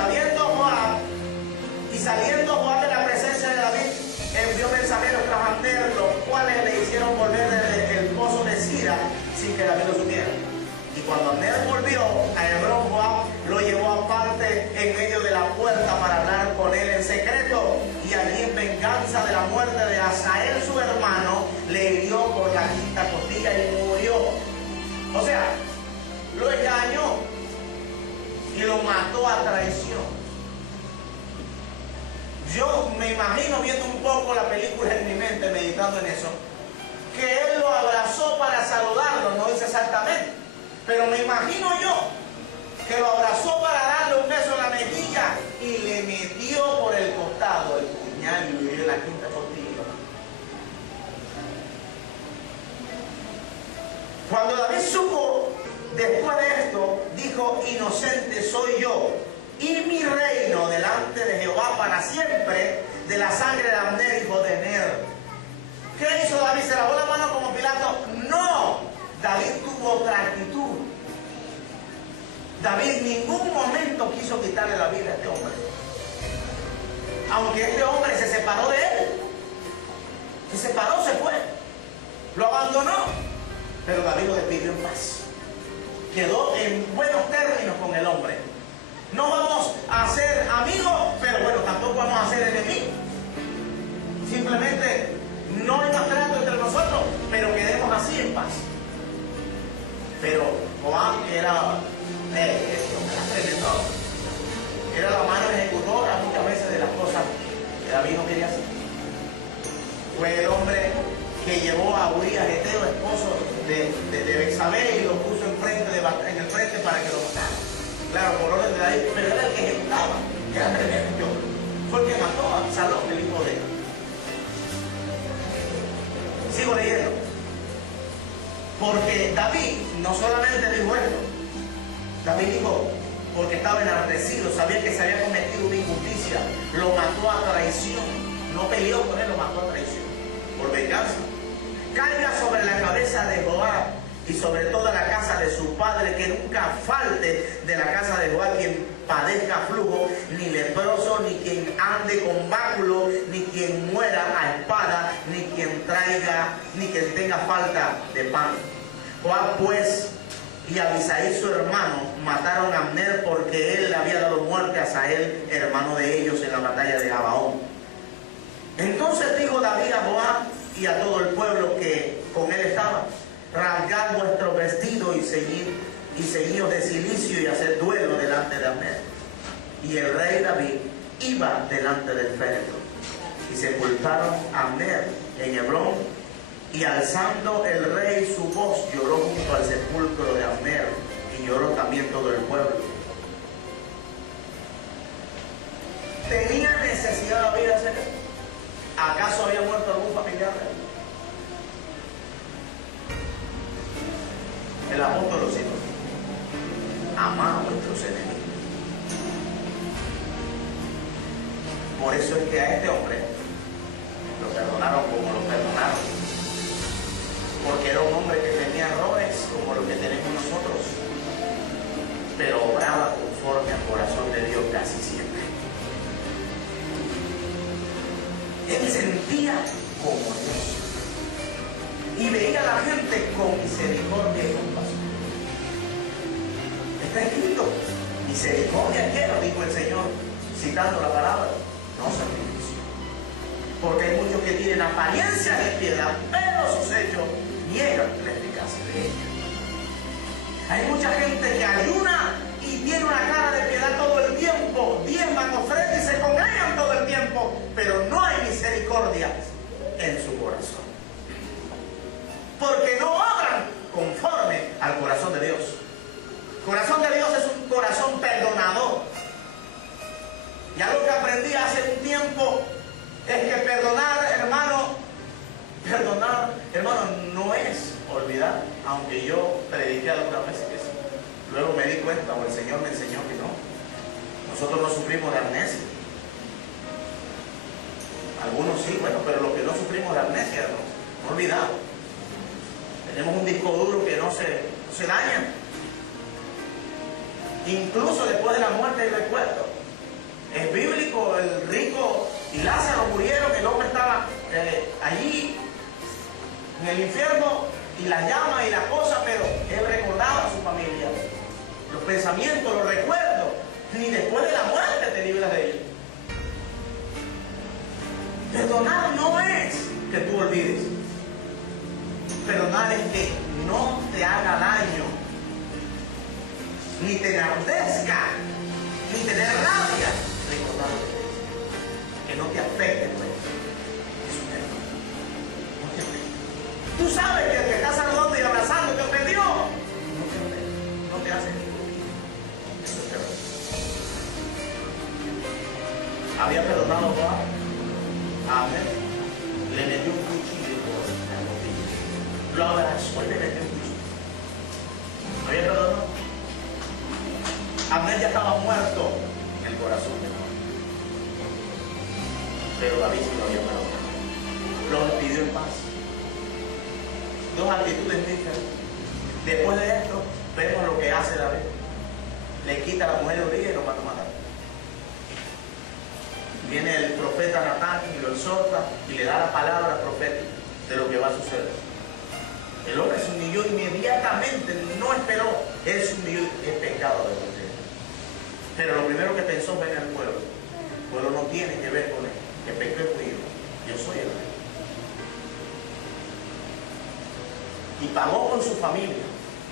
saliendo Joab de la presencia de David, envió mensajeros tras Abner, los cuales le hicieron volver del pozo de Sira sin que David lo supiera. Y cuando Abner volvió a Hebrón, Joab lo llevó aparte en medio de la puerta para hablar con él en secreto. Y allí, en venganza de la muerte de Asael, su hermano, le hirió por la quinta costilla y murió. O sea, lo engañó y lo mató a traición. Yo me imagino, viendo un poco la película en mi mente, meditando en eso, que él lo abrazó para saludarlo, no dice exactamente, Pero me imagino yo que lo abrazó para darle un beso en la mejilla y le metió por el costado el puñal y le dio la quinta costilla. Cuando David supo después de esto, dijo: inocente soy yo y mi reino delante de Jehová para siempre de la sangre de Abner, hijo de Ner. ¿Qué hizo David? ¿Se lavó la mano como Pilato? No, David tuvo otra actitud. David en ningún momento quiso quitarle la vida a este hombre. Aunque este hombre se separó de él, se separó, se fue, lo abandonó, pero David lo despidió en paz. Quedó en buenos términos con el hombre. No vamos a ser amigos, pero bueno, tampoco vamos a ser enemigos. Simplemente no hay más trato entre nosotros, pero quedemos así en paz. Pero Joab era tremendo. Era la mano ejecutora muchas veces de las cosas que David no quería hacer. Fue el hombre que llevó a Urías Eteo, esposo de Betsabé, y lo puso en el frente para que lo matara. Claro, por orden de David, pero era el que ejecutaba. Era tremendo. Fue el que mató a Absalón, el hijo de él. Sigo leyendo. Porque David no solamente dijo esto. David dijo, porque estaba enardecido, sabía que se había cometido una injusticia, lo mató a traición. No peleó con él, lo mató a traición. Por venganza. Caiga sobre la cabeza de Joab y sobre toda la casa de su padre, que nunca falte de la casa de Joab quien padezca flujo, ni leproso, ni quien ande con báculo, ni quien muera a espada, ni quien tenga falta de pan. Joab pues y Abisai su hermano mataron a Abner, porque él le había dado muerte a Asael, hermano de ellos, en la batalla de Gabaón. Entonces dijo David a Joab y a todo el pueblo que con él estaba: rasgad vuestro vestido y ceñidos de cilicio y haced duelo delante de Abner. Y el rey David iba delante del féretro. Y sepultaron a Abner en Hebrón, y alzando el rey su voz, lloró junto al sepulcro de Abner, y lloró también todo el pueblo. ¿Tenía necesidad David de hacer esto? ¿Acaso había muerto algún familiar de él? El apóstol lo citó: amad a vuestros enemigos. Por eso es que a este hombre lo perdonaron como lo perdonaron, porque era un hombre que tenía errores como los que tenemos nosotros, pero obraba conforme al corazón de Dios casi siempre. Él sentía como Dios y veía a la gente con misericordia y compasión. Está escrito: misericordia quiero, dijo el Señor, citando la palabra, no sacrificio. Porque hay muchos que tienen apariencia de piedad, pero sus hechos niegan la eficacia de ella. Hay mucha gente que ayuna y tiene una cara de piedad todo el tiempo, diezman, ofrendan y se congregan todo el tiempo, pero no hay misericordia en su corazón, porque no obran conforme al corazón de Dios. El corazón de Dios es un corazón perdonador. Y algo que aprendí hace un tiempo es que perdonar, hermano, no es olvidar, aunque yo prediqué algunas veces que sí. Luego me di cuenta, o el Señor me enseñó que no. Nosotros no sufrimos de amnesia. Algunos sí, bueno, pero los que no sufrimos de amnesia no olvidamos. Tenemos un disco duro que no se daña. Incluso después de la muerte hay recuerdo. Es bíblico, el rico y Lázaro murieron, el hombre estaba allí en el infierno y las llamas y las cosas, pero él recordaba a su familia. Los pensamientos, los recuerdos, ni después de la muerte te libras de ellos. Perdonar no es que tú olvides. Perdonar es que no te haga daño, ni te enardezca, ni te dé rabia. Recordar que no te afecte, pues. Eso no te afecte. Tú sabes que el que está saludando y abrazando te ofendió. No te ofende. había perdonado a Abner, le metió un cuchillo por la rodilla. Lo abrazó y le metió un cuchillo. ¿Había perdonado? Abner ya estaba muerto en el corazón de Dios. Pero David sí lo había perdonado. Lo despidió en paz. Dos actitudes diferentes. Después de esto, vemos lo que hace David. Le quita a la mujer de Uría y lo manda a matar. Viene el profeta Natán y lo exhorta y le da la palabra profética de lo que va a suceder. El hombre se humilló inmediatamente, no esperó, él se humilló, es pecado de usted. Pero lo primero que pensó fue en el pueblo. El pueblo no tiene que ver con él, que pecó fui yo soy el rey. Y pagó con su familia,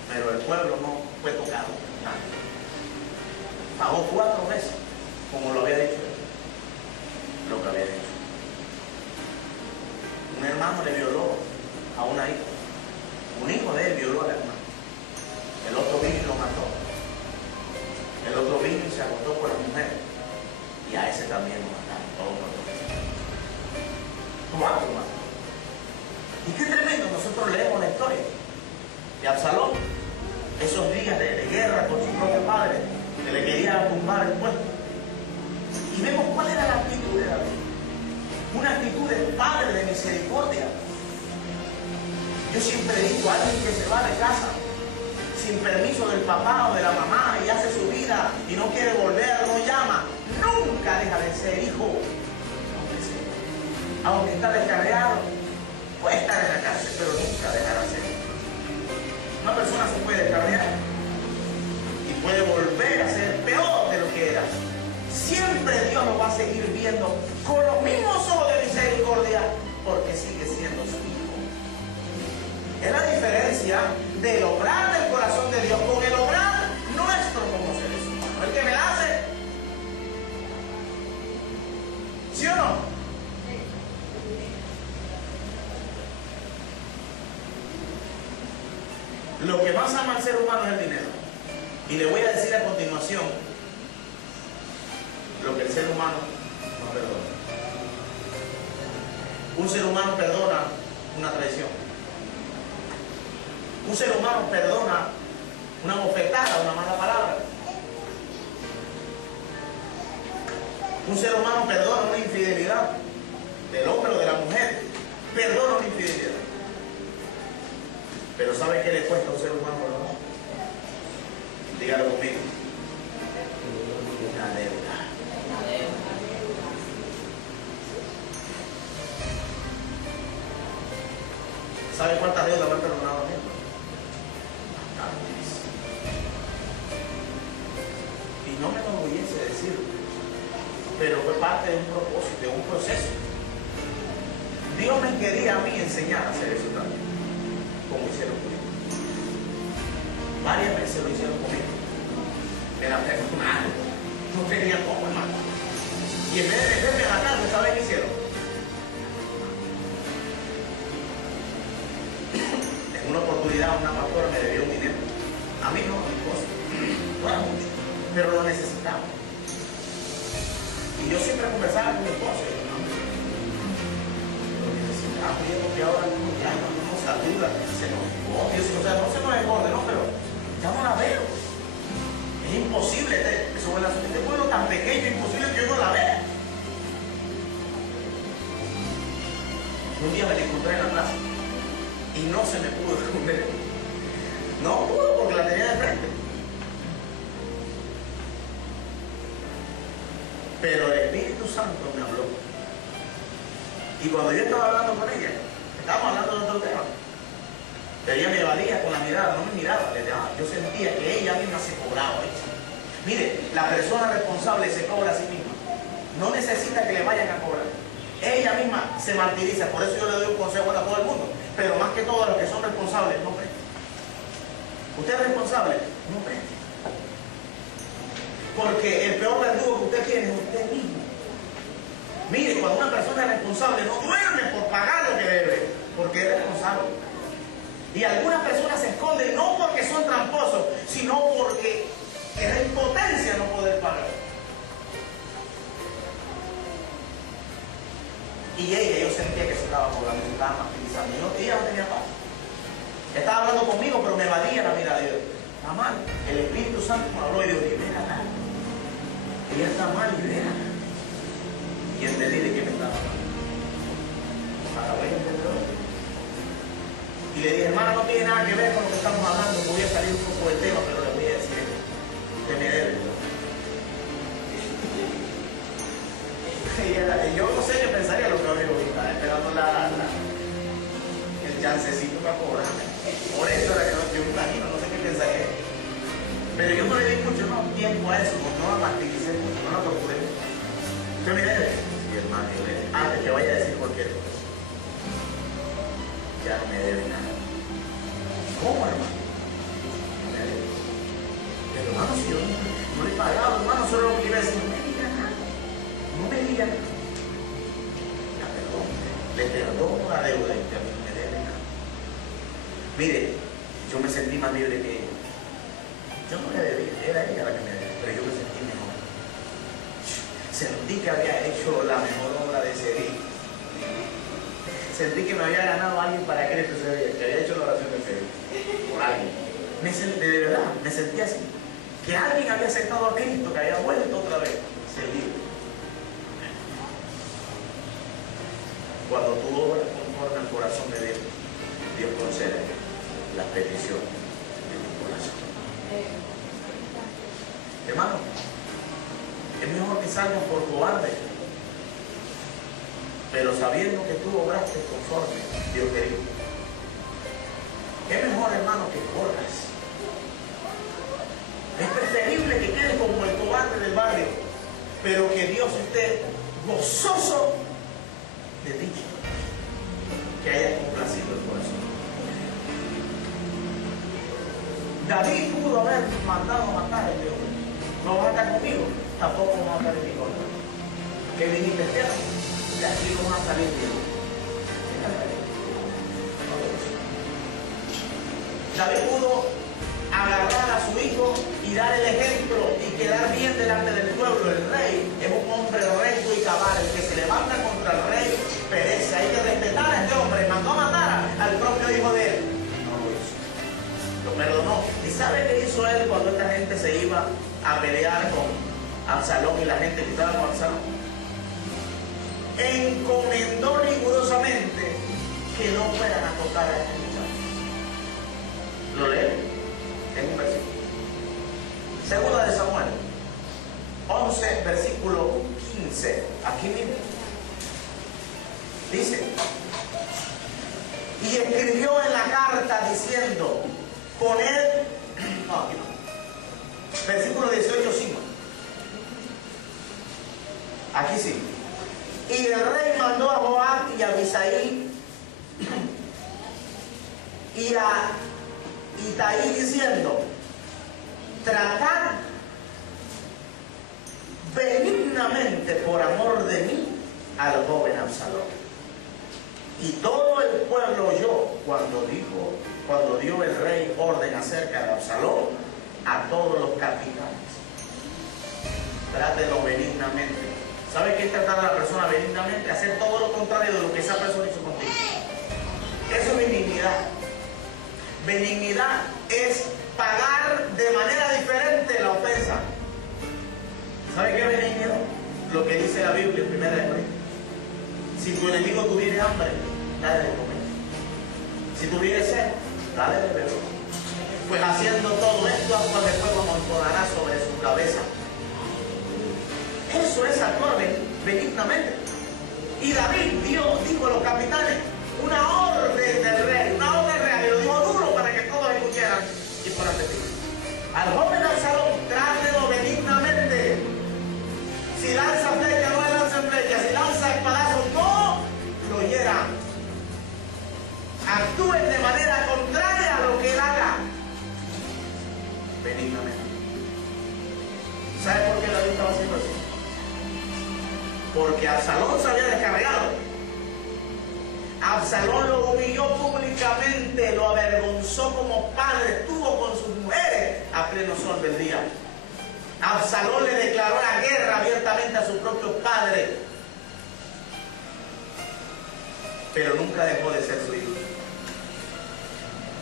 pero el pueblo no fue tocado, nada. Pagó 4 veces, como lo había dicho él, lo que había dicho. Un hermano le violó a una hija. Un hijo de él violó a la hermana. El otro vino y lo mató. El otro vino y se acostó con la mujer. Y a ese también lo mataron. Todos los dos. 4 más. Y qué tremendo, nosotros leemos la historia de Absalón, esos días de guerra con su propio padre, que le quería tumbar el puesto. Y vemos cuál era la actitud de David. Una actitud de padre de misericordia. Yo siempre digo, alguien que se va de casa sin permiso del papá o de la mamá y hace su vida y no quiere volver, no llama, nunca deja de ser hijo. Aunque está descarriado, puede estar en la cárcel, pero nunca dejará de ser. Una persona se puede descarriar y puede volver a ser peor de lo que era. Siempre Dios lo va a seguir viendo con los mismos ojos de misericordia porque sigue siendo su hijo. Es la diferencia del obrar del corazón de Dios con el obrar nuestro como seres humanos. El que me la hace, ¿sí o no? Lo que más ama al ser humano es el dinero. Y le voy a decir a continuación lo que el ser humano no perdona. Un ser humano perdona una traición. Un ser humano perdona una bofetada, una mala palabra. Un ser humano perdona una infidelidad del hombre o de la mujer. Perdona una infidelidad. Pero ¿sabe qué le cuesta a un ser humano perdonar? Dígalo conmigo. Una deuda. ¿Sabe cuántas deudas me han perdonado a mí? Bastantes. Y no me enorgullece decirlo, pero fue parte de un propósito, de un proceso. Dios me quería a mí enseñar a hacer eso también, como hicieron conmigo. Varias veces lo hicieron conmigo. Me la perdonaron. No tenía cómo, hermano. Y en vez de meterme a la cárcel, ¿saben qué hicieron? En una oportunidad, una pastora me debió un dinero. A mí no, a mi esposa. No era mucho, pero lo necesitaba. Y yo siempre conversaba con mi esposa. Lo necesitaba, y porque ahora ya no nos saluda, se nos esconde. O sea, no se nos esconde, ¿no? Pero ya no la veo. Es imposible, este pueblo tan pequeño, imposible que yo no la vea. Un día me la encontré en la plaza y no se me pudo esconder. No pudo porque la tenía de frente. Pero el Espíritu Santo me habló. Y cuando yo estaba hablando con ella, estábamos hablando de otro tema. Pero ella me evadía con la mirada, no me miraba, yo sentía que ella misma se cobraba. Mire, la persona responsable se cobra a sí misma. No necesita que le vayan a cobrar. Ella misma se martiriza. Por eso yo le doy un consejo a todo el mundo. Pero más que todo a los que son responsables, no presten. Usted es responsable, no preste. Porque el peor verdugo que usted tiene es usted mismo. Mire, cuando una persona es responsable, no duerme por pagar lo que debe, porque es responsable. Y algunas personas se esconden no porque son tramposos, sino porque es impotencia no poder pagar. Y yo sentía que se estaba colgando, se estaba martirizando. Ella no tenía paz. Estaba hablando conmigo, pero me evadía la mirada. Y yo, está mal. El Espíritu Santo me habló y dijo, libérala. Ella está mal, libérala. Y entendí de qué me estaba hablando. Ahora voy a entender. Y le dije, hermana, no tiene nada que ver con lo que estamos hablando. Voy a salir un poco del tema, pero le voy a decir esto. Usted me debe. Y yo no sé qué pensaría lo que yo digo ahorita, esperando el chancecito para cobrarme. Por eso era que yo me imagino, no sé qué pensaría. Pero yo no le di mucho tiempo a eso, no la martiricé mucho, no la procuré. Usted me debe. Y hermano, antes que vaya a decir cualquier cosa, ya no me debe nada. ¿Cómo, hermano? No me debe. Pero hermano, si yo no le he pagado, hermano, solo lo que iba a decir, no me diga nada. No me digan, ya perdón, le perdono la deuda y que a mí no me debe nada. Mire, yo me sentí más libre que ella. Yo no le debía, era ella la que me debía, pero yo me sentí mejor. Sentí que había hecho la mejor obra de ese día. Sentí que me había ganado a alguien para que había hecho la oración de fe por alguien. De verdad, me sentí así. Que alguien había aceptado a Cristo, que había vuelto otra vez. Se libre. Cuando tú obras conforme al corazón de Dios, Dios concede las peticiones de tu corazón. Hermano, es mejor que salgas por cobarde, pero sabiendo que tú obraste conforme Dios te dijo. Es mejor, hermano, que corras. Es preferible que quedes como el cobarde del barrio, pero que Dios esté gozoso de ti, que haya complacido el corazón. David pudo haber mandado a matar a este hombre. No vas a estar conmigo, tampoco vas a estar en mi contra. Que viniste a tierra, de aquí no vas a salir bien. David pudo agarrar a su hijo y dar el ejemplo y quedar bien delante del pueblo. El rey es un hombre recto y cabal. El que se levanta contra el rey perece. Hay que respetar a este hombre. Mandó a matar al propio hijo de él. No lo hizo. Lo perdonó. ¿Y sabe qué hizo él cuando esta gente se iba a pelear con Absalón y la gente que estaba con Absalón? Encomendó rigurosamente que no fueran a tocar a este muchacho. ¿Lo lee? En un versículo. Segunda de Samuel 11, versículo 15. Aquí mismo dice: y escribió en la carta diciendo, poned, no, aquí no, versículo 18, 5. Aquí sí. Y el rey mandó a Joab y a Abisaí y a Itaí diciendo, tratad benignamente por amor de mí al joven Absalón. Y todo el pueblo oyó cuando dio el rey orden acerca de Absalón a todos los capitanes. Trátelo benignamente. ¿Sabe qué es tratar a la persona benignamente? Hacer todo lo contrario de lo que esa persona hizo contigo. Eso es benignidad. Benignidad es pagar de manera diferente la ofensa. ¿Sabe qué es benignidad? Lo que dice la Biblia en 1 Corintios. Si tu enemigo tuviere hambre, dale de comer. Si tuviere sed, dale de beber. Pues haciendo todo esto, agua de fuego amontonará sobre su cabeza. Eso es actuar benignamente. Y David dijo a los capitanes una orden del rey, una orden real, y lo dijo duro para que todos escucharan y fueran testigos. Al joven Absalón, trátelo benignamente. Si lanza flecha, no le lancen flecha. Si lanza espadazo, no lo hieran. Actúen de manera contraria a lo que él haga. Benignamente. ¿Sabe por qué David estaba haciendo eso? Porque Absalón se había descargado. Absalón lo humilló públicamente, lo avergonzó como padre, estuvo con sus mujeres a pleno sol del día. Absalón le declaró la guerra abiertamente a su propio padre. pero nunca dejó de ser su hijo.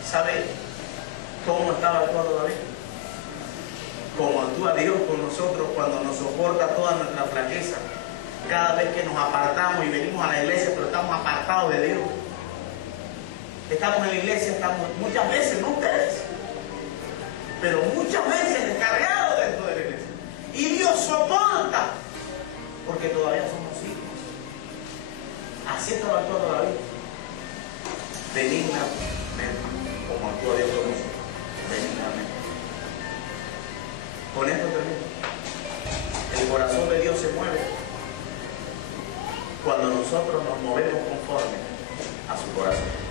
¿Sabe cómo estaba actuando David? Como actúa Dios con nosotros cuando nos soporta toda nuestra flaqueza. Cada vez que nos apartamos y venimos a la iglesia, pero estamos apartados de Dios. Estamos en la iglesia, estamos muchas veces, no ustedes, pero muchas veces descargados dentro de la iglesia. Y Dios soporta, porque todavía somos hijos. Así estaba actuando David. Benignamente, como actúa Dios con nosotros. Benignamente. Con esto termino. El corazón de Dios se mueve cuando nosotros nos movemos conforme a su corazón.